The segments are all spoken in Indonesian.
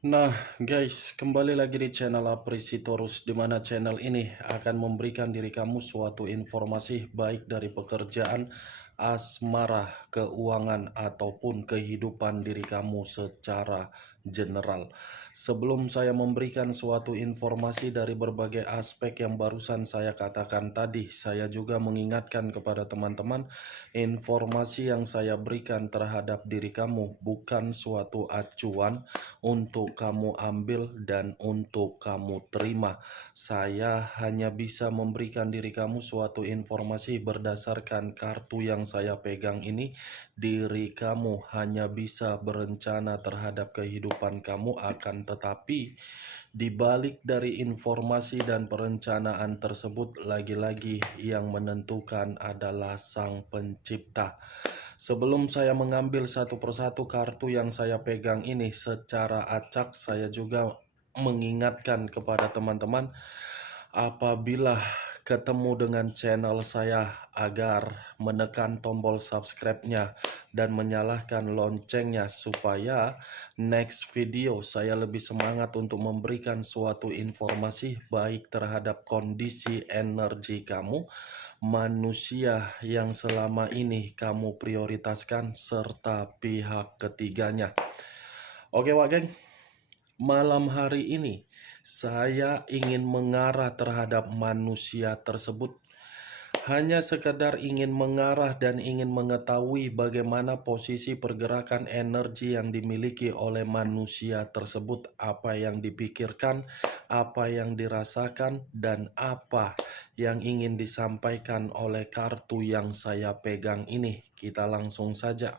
Nah, guys, kembali lagi di channel Apresitorus, di mana channel ini akan memberikan diri kamu suatu informasi baik dari pekerjaan, asmara, keuangan, ataupun kehidupan diri kamu secara general. Sebelum saya memberikan suatu informasi dari berbagai aspek yang barusan saya katakan tadi, saya juga mengingatkan kepada teman-teman, informasi yang saya berikan terhadap diri kamu bukan suatu acuan untuk kamu ambil dan untuk kamu terima. Saya hanya bisa memberikan diri kamu suatu informasi berdasarkan kartu yang saya pegang ini. Diri kamu hanya bisa berencana terhadap kehidupan kamu, akan tetapi di balik dari informasi dan perencanaan tersebut, lagi-lagi yang menentukan adalah Sang Pencipta. Sebelum saya mengambil satu persatu kartu yang saya pegang ini secara acak, saya juga mengingatkan kepada teman-teman, apabila ketemu dengan channel saya, agar menekan tombol subscribe-nya dan menyalakan loncengnya supaya next video saya lebih semangat untuk memberikan suatu informasi baik terhadap kondisi energi kamu, manusia yang selama ini kamu prioritaskan, serta pihak ketiganya. Oke, Wak Geng, malam hari ini saya ingin mengarah terhadap manusia tersebut. Hanya sekedar ingin mengarah dan ingin mengetahui bagaimana posisi pergerakan energi yang dimiliki oleh manusia tersebut, apa yang dipikirkan, apa yang dirasakan, dan apa yang ingin disampaikan oleh kartu yang saya pegang ini. Kita langsung saja.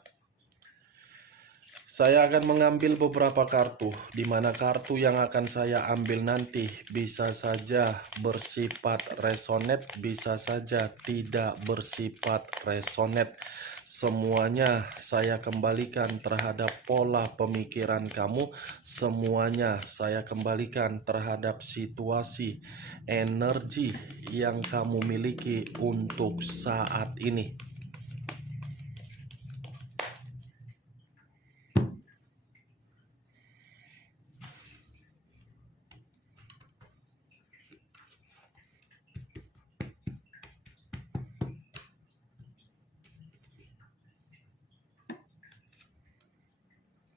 Saya akan mengambil beberapa kartu, di mana kartu yang akan saya ambil nanti bisa saja bersifat resonate, bisa saja tidak bersifat resonate. Semuanya saya kembalikan terhadap pola pemikiran kamu, semuanya saya kembalikan terhadap situasi energi yang kamu miliki untuk saat ini.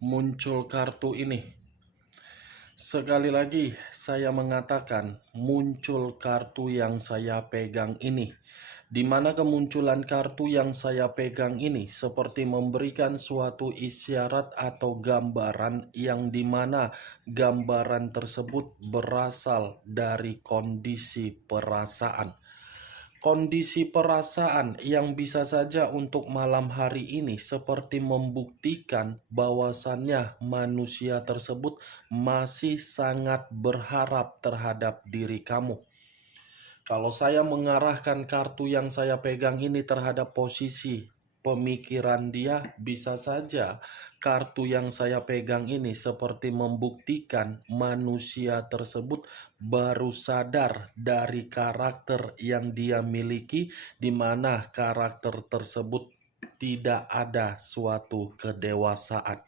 Muncul kartu ini. Sekali lagi saya mengatakan, muncul kartu yang saya pegang ini. Di mana kemunculan kartu yang saya pegang ini seperti memberikan suatu isyarat atau gambaran, yang dimana gambaran tersebut berasal dari kondisi perasaan. Kondisi perasaan yang bisa saja untuk malam hari ini seperti membuktikan bahwasannya manusia tersebut masih sangat berharap terhadap diri kamu. Kalau saya mengarahkan kartu yang saya pegang ini terhadap posisi pemikiran dia, bisa saja kartu yang saya pegang ini seperti membuktikan manusia tersebut baru sadar dari karakter yang dia miliki, di mana karakter tersebut tidak ada suatu kedewasaan.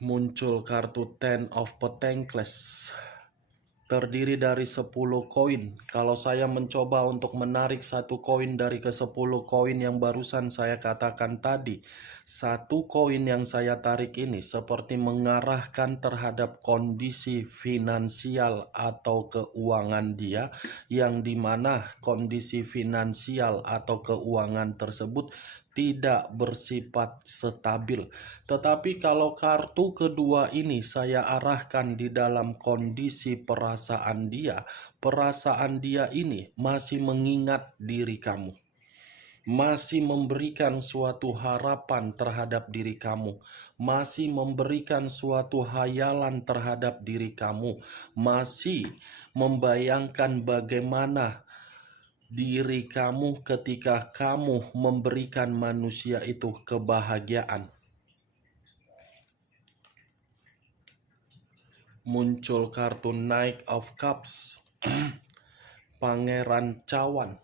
Muncul kartu Ten of Pentacles, terdiri dari 10 koin. Kalau saya mencoba untuk menarik satu koin dari ke-10 koin yang barusan saya katakan tadi, satu koin yang saya tarik ini seperti mengarahkan terhadap kondisi finansial atau keuangan dia, yang dimana kondisi finansial atau keuangan tersebut tidak bersifat stabil. Tetapi kalau kartu kedua ini saya arahkan di dalam kondisi perasaan dia ini masih mengingat diri kamu, masih memberikan suatu harapan terhadap diri kamu, masih memberikan suatu hayalan terhadap diri kamu, masih membayangkan bagaimana diri kamu ketika kamu memberikan manusia itu kebahagiaan. Muncul kartu Knight of Cups, Pangeran Cawan.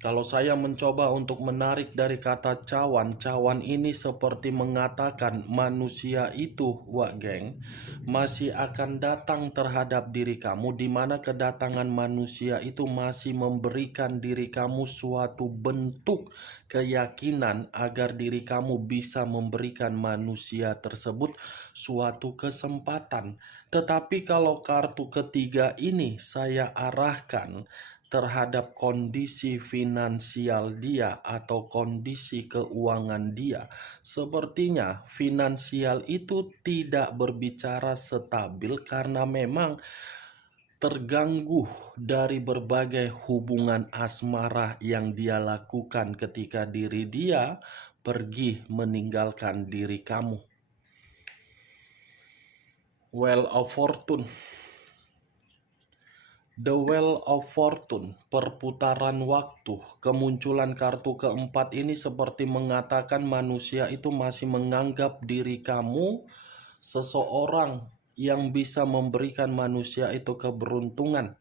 Kalau saya mencoba untuk menarik dari kata cawan, cawan ini seperti mengatakan manusia itu, wak geng, masih akan datang terhadap diri kamu, di mana kedatangan manusia itu masih memberikan diri kamu suatu bentuk keyakinan agar diri kamu bisa memberikan manusia tersebut suatu kesempatan. Tetapi kalau kartu ketiga ini saya arahkan terhadap kondisi finansial dia atau kondisi keuangan dia. Sepertinya finansial itu tidak berbicara stabil karena memang terganggu dari berbagai hubungan asmara yang dia lakukan ketika diri dia pergi meninggalkan diri kamu. Wheel of Fortune. The Wheel of Fortune, perputaran waktu. Kemunculan kartu keempat ini seperti mengatakan manusia itu masih menganggap diri kamu seseorang yang bisa memberikan manusia itu keberuntungan.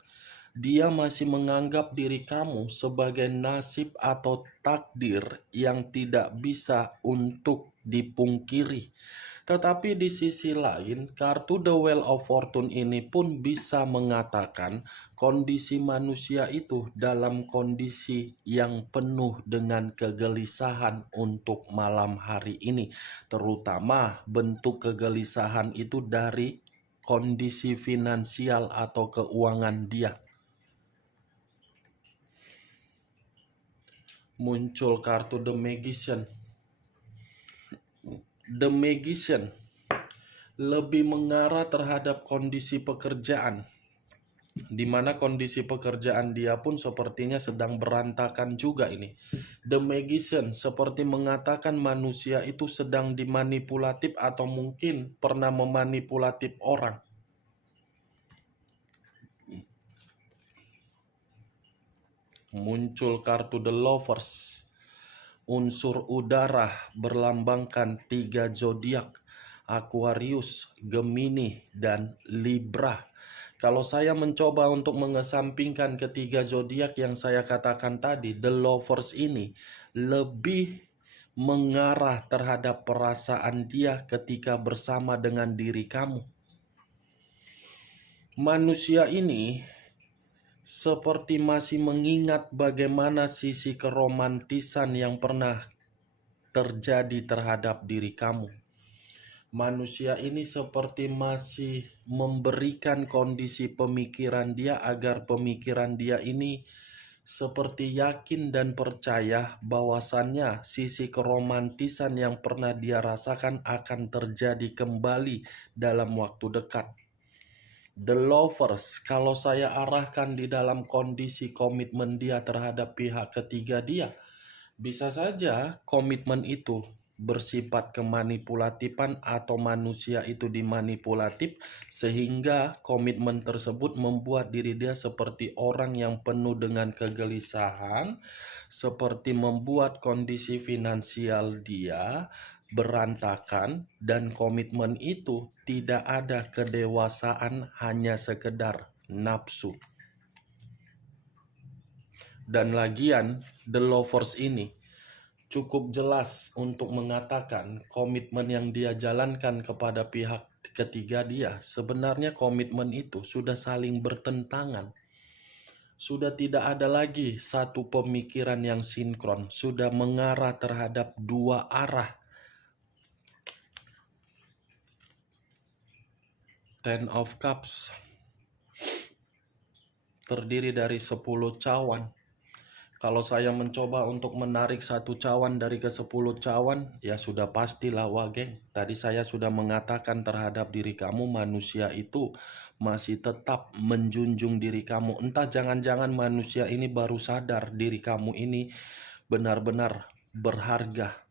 Dia masih menganggap diri kamu sebagai nasib atau takdir yang tidak bisa untuk dipungkiri. Tetapi di sisi lain, kartu The Wheel of Fortune ini pun bisa mengatakan kondisi manusia itu dalam kondisi yang penuh dengan kegelisahan untuk malam hari ini. Terutama bentuk kegelisahan itu dari kondisi finansial atau keuangan dia. Muncul kartu The Magician. The Magician lebih mengarah terhadap kondisi pekerjaan, di mana kondisi pekerjaan dia pun sepertinya sedang berantakan juga ini. The Magician seperti mengatakan manusia itu sedang dimanipulatif atau mungkin pernah memanipulatif orang. Muncul kartu The Lovers. Unsur udara berlambangkan 3 zodiak, Aquarius, Gemini, dan Libra. Kalau saya mencoba untuk mengesampingkan ketiga zodiak yang saya katakan tadi, The Lovers ini lebih mengarah terhadap perasaan dia ketika bersama dengan diri kamu. Manusia ini seperti masih mengingat bagaimana sisi keromantisan yang pernah terjadi terhadap diri kamu. Manusia ini seperti masih memberikan kondisi pemikiran dia agar pemikiran dia ini seperti yakin dan percaya bahwasannya sisi keromantisan yang pernah dia rasakan akan terjadi kembali dalam waktu dekat. The Lovers, kalau saya arahkan di dalam kondisi komitmen dia terhadap pihak ketiga dia, bisa saja komitmen itu bersifat kemanipulatifan atau manusia itu dimanipulatif sehingga komitmen tersebut membuat diri dia seperti orang yang penuh dengan kegelisahan, seperti membuat kondisi finansial dia berantakan dan komitmen itu tidak ada kedewasaan, hanya sekedar nafsu. Dan lagian The Lovers ini cukup jelas untuk mengatakan komitmen yang dia jalankan kepada pihak ketiga dia, sebenarnya komitmen itu sudah saling bertentangan. Sudah tidak ada lagi satu pemikiran yang sinkron, sudah mengarah terhadap dua arah. Ten of Cups terdiri dari 10 cawan. Kalau saya mencoba untuk menarik satu cawan dari ke 10 cawan, ya sudah pastilah wah geng. Tadi saya sudah mengatakan terhadap diri kamu, manusia itu masih tetap menjunjung diri kamu. Entah jangan-jangan manusia ini baru sadar diri kamu ini benar-benar berharga.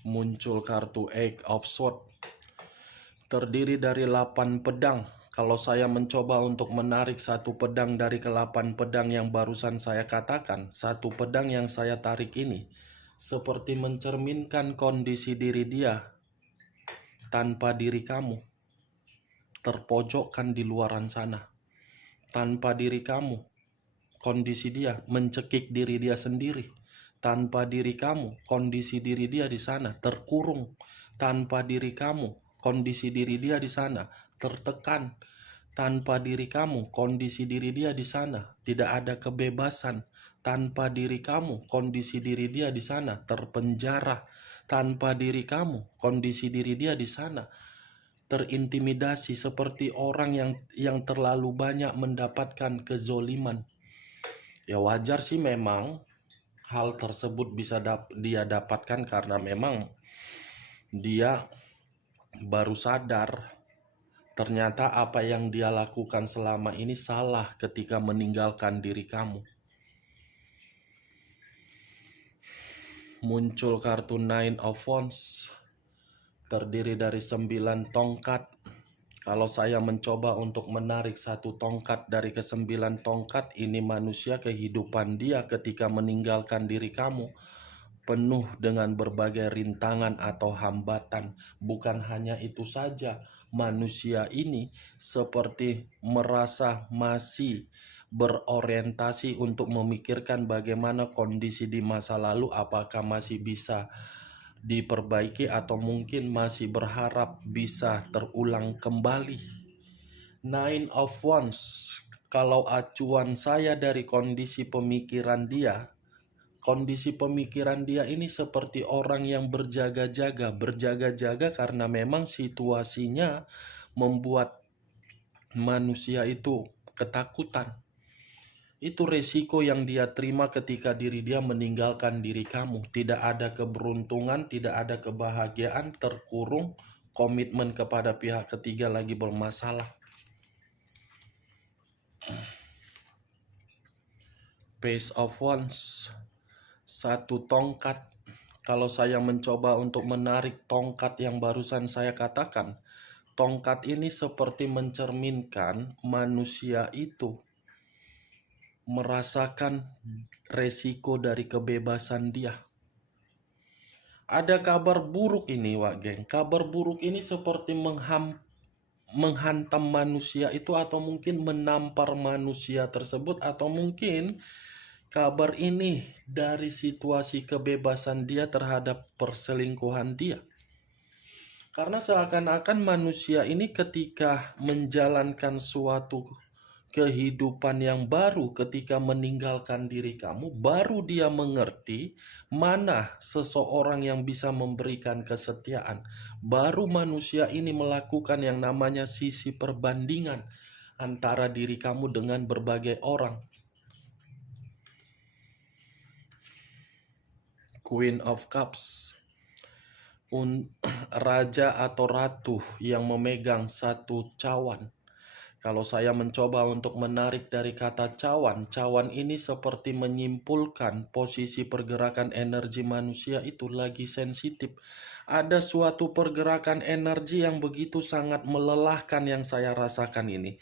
Muncul kartu Eight of Swords. Terdiri dari 8 pedang. Kalau saya mencoba untuk menarik satu pedang dari ke-8 pedang yang barusan saya katakan, satu pedang yang saya tarik ini seperti mencerminkan kondisi diri dia tanpa diri kamu, terpojokkan di luaran sana. Tanpa diri kamu, kondisi dia mencekik diri dia sendiri. Tanpa diri kamu, kondisi diri dia di sana terkurung. Tanpa diri kamu, kondisi diri dia di sana tertekan. Tanpa diri kamu, kondisi diri dia di sana tidak ada kebebasan. Tanpa diri kamu, kondisi diri dia di sana terpenjara. Tanpa diri kamu, kondisi diri dia di sana terintimidasi seperti orang yang terlalu banyak mendapatkan kezoliman. Ya wajar sih memang hal tersebut bisa dia dapatkan karena memang dia baru sadar ternyata apa yang dia lakukan selama ini salah ketika meninggalkan diri kamu. Muncul kartu Nine of Wands, terdiri dari 9 tongkat. Kalau saya mencoba untuk menarik satu tongkat dari ke-9 tongkat, ini manusia kehidupan dia ketika meninggalkan diri kamu penuh dengan berbagai rintangan atau hambatan. Bukan hanya itu saja, manusia ini seperti merasa masih berorientasi untuk memikirkan bagaimana kondisi di masa lalu, apakah masih bisa diperbaiki atau mungkin masih berharap bisa terulang kembali. Nine of Wands, kalau acuan saya dari kondisi pemikiran dia ini seperti orang yang berjaga-jaga karena memang situasinya membuat manusia itu ketakutan. Itu resiko yang dia terima ketika diri dia meninggalkan diri kamu. Tidak ada keberuntungan, tidak ada kebahagiaan, terkurung, komitmen kepada pihak ketiga lagi bermasalah. Page of Wands, satu tongkat. Kalau saya mencoba untuk menarik tongkat yang barusan saya katakan, tongkat ini seperti mencerminkan manusia itu merasakan resiko dari kebebasan dia. Ada kabar buruk ini, Wak Geng. Kabar buruk ini seperti menghantam manusia itu, atau mungkin menampar manusia tersebut, atau mungkin kabar ini dari situasi kebebasan dia terhadap perselingkuhan dia. Karena seakan-akan manusia ini ketika menjalankan suatu kehidupan yang baru, ketika meninggalkan diri kamu, baru dia mengerti mana seseorang yang bisa memberikan kesetiaan. Baru manusia ini melakukan yang namanya sisi perbandingan antara diri kamu dengan berbagai orang. Queen of Cups, raja atau ratu yang memegang satu cawan. Kalau saya mencoba untuk menarik dari kata cawan, cawan ini seperti menyimpulkan posisi pergerakan energi manusia itu lagi sensitif. Ada suatu pergerakan energi yang begitu sangat melelahkan yang saya rasakan ini.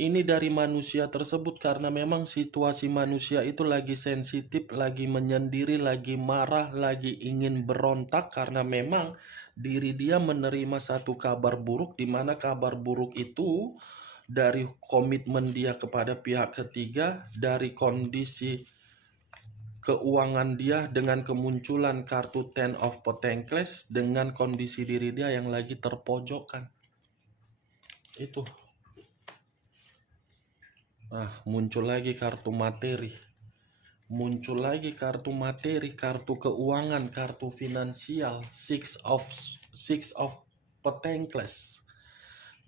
Ini dari manusia tersebut karena memang situasi manusia itu lagi sensitif, lagi menyendiri, lagi marah, lagi ingin berontak karena memang diri dia menerima satu kabar buruk, di mana kabar buruk itu dari komitmen dia kepada pihak ketiga, dari kondisi keuangan dia dengan kemunculan kartu Ten of Pentacles, dengan kondisi diri dia yang lagi terpojokkan. Itu. Nah, muncul lagi kartu materi. Muncul lagi kartu materi, kartu keuangan, kartu finansial, Six of Pentacles.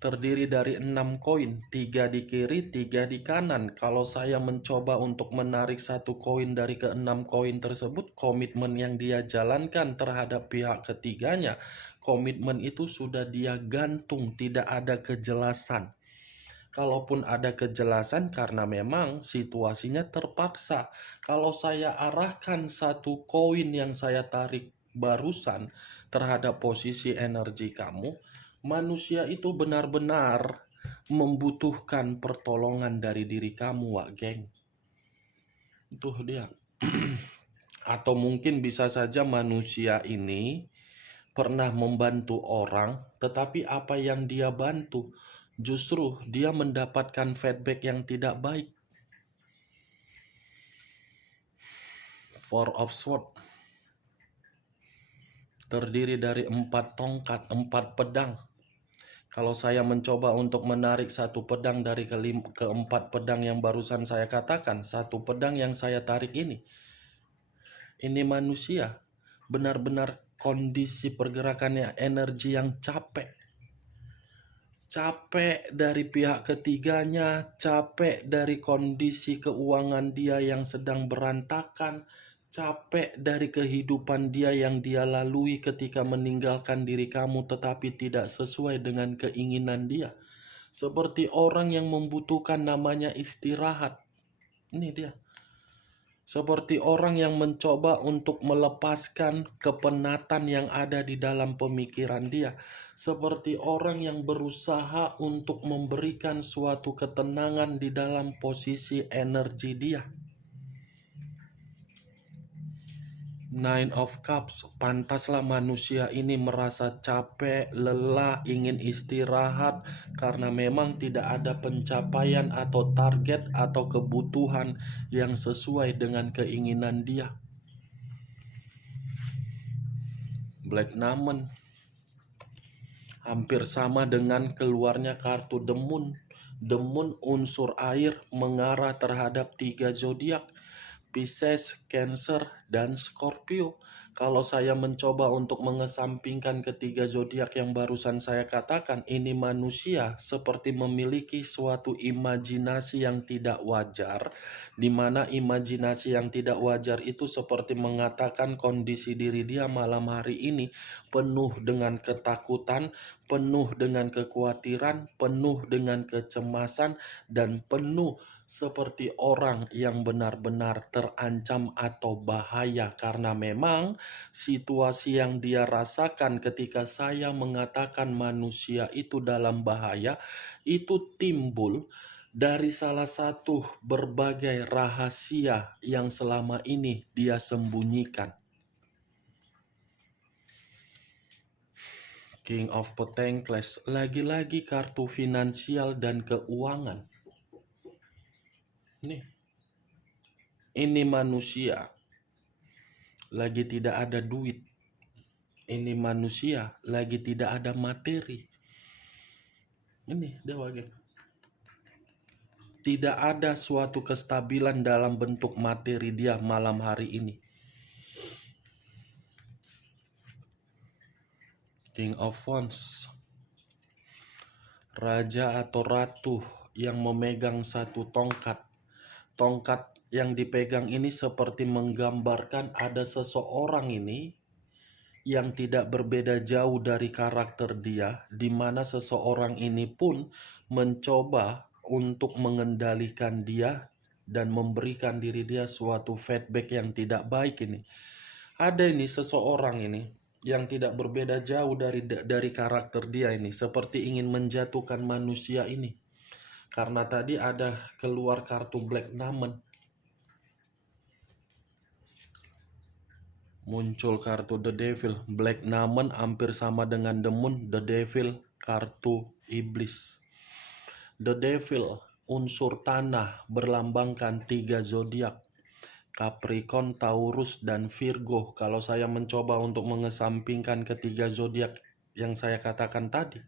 Terdiri dari 6 koin, 3 di kiri, 3 di kanan. Kalau saya mencoba untuk menarik satu koin dari ke-6 koin tersebut, komitmen yang dia jalankan terhadap pihak ketiganya, komitmen itu sudah dia gantung, tidak ada kejelasan. Kalaupun ada kejelasan karena memang situasinya terpaksa. Kalau saya arahkan satu koin yang saya tarik barusan terhadap posisi energi kamu, manusia itu benar-benar membutuhkan pertolongan dari diri kamu, Wak Geng. Itu dia. Atau mungkin bisa saja manusia ini pernah membantu orang, tetapi apa yang dia bantu justru dia mendapatkan feedback yang tidak baik. Four of Swords terdiri dari 4 tongkat, 4 pedang. Kalau saya mencoba untuk menarik satu pedang dari keempat pedang yang barusan saya katakan, satu pedang yang saya tarik ini manusia benar-benar kondisi pergerakannya, energi yang capek. Capek dari pihak ketiganya, capek dari kondisi keuangan dia yang sedang berantakan, capek dari kehidupan dia yang dia lalui ketika meninggalkan diri kamu tetapi tidak sesuai dengan keinginan dia. Seperti orang yang membutuhkan namanya istirahat. Ini dia. Seperti orang yang mencoba untuk melepaskan kepenatan yang ada di dalam pemikiran dia. Seperti orang yang berusaha untuk memberikan suatu ketenangan di dalam posisi energi dia. Nine of Cups, pantaslah manusia ini merasa capek, lelah, ingin istirahat karena memang tidak ada pencapaian atau target atau kebutuhan yang sesuai dengan keinginan dia. Black Diamond hampir sama dengan keluarnya kartu The Moon. The Moon unsur air mengarah terhadap 3 zodiak, Pisces, Cancer, dan Scorpio. Kalau saya mencoba untuk mengesampingkan ketiga zodiak yang barusan saya katakan, ini manusia seperti memiliki suatu imajinasi yang tidak wajar, di mana imajinasi yang tidak wajar itu seperti mengatakan kondisi diri dia malam hari ini penuh dengan ketakutan, penuh dengan kekhawatiran, penuh dengan kecemasan, dan penuh seperti orang yang benar-benar terancam atau bahaya, karena memang situasi yang dia rasakan ketika saya mengatakan manusia itu dalam bahaya itu timbul dari salah satu berbagai rahasia yang selama ini dia sembunyikan. King of Pentacles, lagi-lagi kartu finansial dan keuangan. Ini manusia lagi tidak ada duit. Ini manusia lagi tidak ada materi. Ini Dewa Geng. Tidak ada suatu kestabilan dalam bentuk materi dia malam hari ini. King of Wands, raja atau ratu yang memegang satu tongkat. Tongkat yang dipegang ini seperti menggambarkan ada seseorang ini yang tidak berbeda jauh dari karakter dia, di mana seseorang ini pun mencoba untuk mengendalikan dia dan memberikan diri dia suatu feedback yang tidak baik ini. Ada ini seseorang ini yang tidak berbeda jauh dari karakter dia ini, seperti ingin menjatuhkan manusia ini. Karena tadi ada keluar kartu Black Diamond. Muncul kartu The Devil. Black Diamond hampir sama dengan The Moon. The Devil kartu iblis. The Devil unsur tanah berlambangkan 3 zodiak. Capricorn, Taurus, dan Virgo. Kalau saya mencoba untuk mengesampingkan ketiga zodiak yang saya katakan tadi.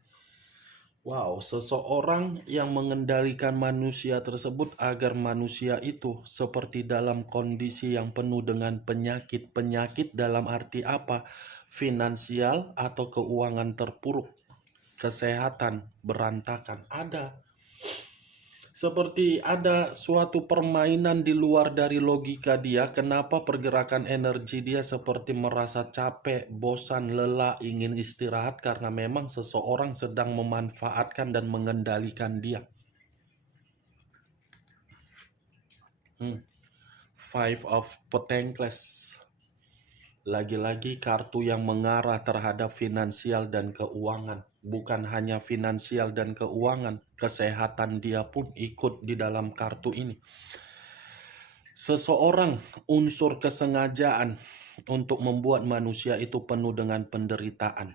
Wow, seseorang yang mengendalikan manusia tersebut agar manusia itu seperti dalam kondisi yang penuh dengan penyakit. Penyakit dalam arti apa? Finansial atau keuangan terpuruk. Kesehatan berantakan. Ada. Seperti ada suatu permainan di luar dari logika dia. Kenapa pergerakan energi dia seperti merasa capek, bosan, lelah, ingin istirahat. Karena memang seseorang sedang memanfaatkan dan mengendalikan dia. Five of Pentacles. Lagi-lagi kartu yang mengarah terhadap finansial dan keuangan. Bukan hanya finansial dan keuangan, kesehatan dia pun ikut di dalam kartu ini. Seseorang unsur kesengajaan untuk membuat manusia itu penuh dengan penderitaan.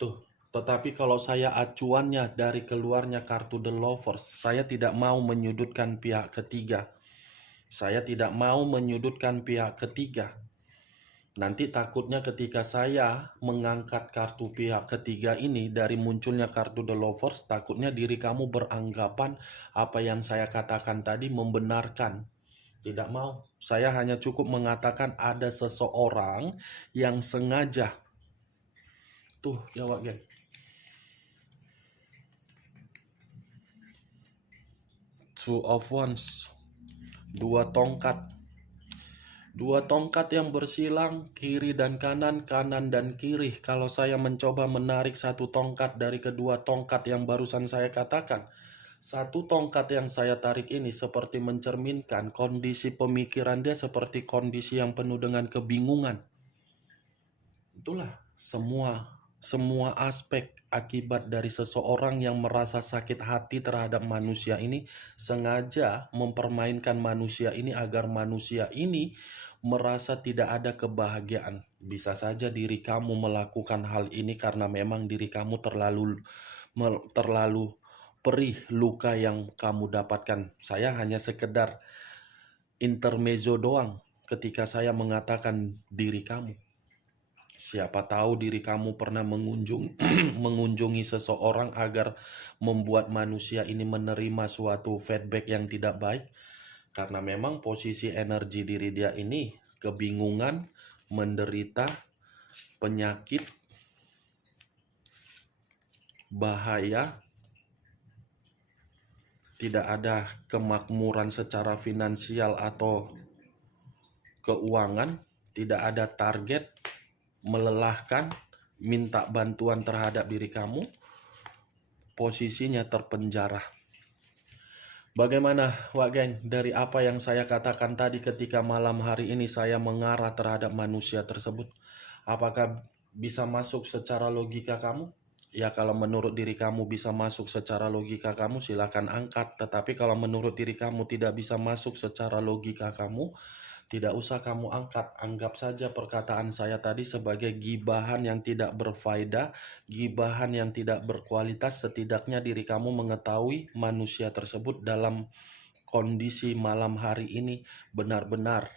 Tuh, Tetapi kalau saya acuannya dari keluarnya kartu The Lovers, saya tidak mau menyudutkan pihak ketiga. Saya tidak mau menyudutkan pihak ketiga. Nanti takutnya ketika saya mengangkat kartu pihak ketiga ini dari munculnya kartu The Lovers, takutnya diri kamu beranggapan apa yang saya katakan tadi membenarkan. Tidak mau. Saya hanya cukup mengatakan ada seseorang yang sengaja. Tuh, jawab, geng. Two of Wands. Dua tongkat. Dua tongkat yang bersilang kiri dan kanan, kanan dan kiri. Kalau saya mencoba menarik satu tongkat dari kedua tongkat yang barusan saya katakan, satu tongkat yang saya tarik ini seperti mencerminkan kondisi pemikiran dia seperti kondisi yang penuh dengan kebingungan. Itulah semua aspek akibat dari seseorang yang merasa sakit hati terhadap manusia ini sengaja mempermainkan manusia ini agar manusia ini merasa tidak ada kebahagiaan. Bisa saja diri kamu melakukan hal ini karena memang diri kamu terlalu perih luka yang kamu dapatkan. Saya hanya sekedar intermezzo doang ketika saya mengatakan diri kamu. Siapa tahu diri kamu pernah mengunjungi seseorang agar membuat manusia ini menerima suatu feedback yang tidak baik. Karena memang posisi energi diri dia ini kebingungan, menderita, penyakit, bahaya, tidak ada kemakmuran secara finansial atau keuangan, tidak ada target, melelahkan, minta bantuan terhadap diri kamu, posisinya terpenjara. Bagaimana, Wak Geng, dari apa yang saya katakan tadi ketika malam hari ini saya mengarah terhadap manusia tersebut? Apakah bisa masuk secara logika kamu? Ya, kalau menurut diri kamu bisa masuk secara logika kamu, silakan angkat. Tetapi kalau menurut diri kamu tidak bisa masuk secara logika kamu, tidak usah kamu angkat. Anggap saja perkataan saya tadi sebagai gibahan yang tidak berfaedah, gibahan yang tidak berkualitas. Setidaknya diri kamu mengetahui manusia tersebut dalam kondisi malam hari ini benar-benar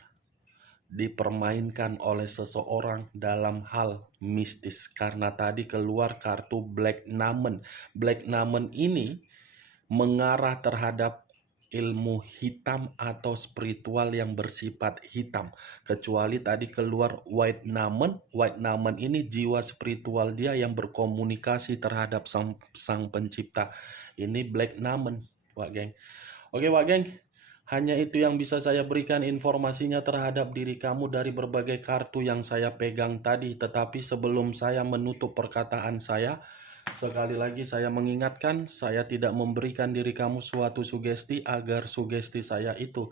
dipermainkan oleh seseorang dalam hal mistis. Karena tadi keluar kartu Black Numen. Black Numen ini mengarah terhadap ilmu hitam atau spiritual yang bersifat hitam. Kecuali tadi keluar White Numen. White Numen ini jiwa spiritual dia yang berkomunikasi terhadap sang pencipta. Ini Black Numen, Wak Geng. Oke, Wak Geng. Hanya itu yang bisa saya berikan informasinya terhadap diri kamu dari berbagai kartu yang saya pegang tadi. Tetapi sebelum saya menutup perkataan saya, sekali lagi saya mengingatkan, saya tidak memberikan diri kamu suatu sugesti agar sugesti saya itu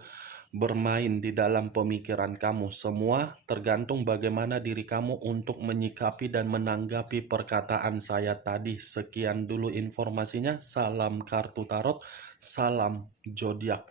bermain di dalam pemikiran kamu. Semua tergantung bagaimana diri kamu untuk menyikapi dan menanggapi perkataan saya tadi. Sekian dulu informasinya. Salam kartu tarot, salam zodiak.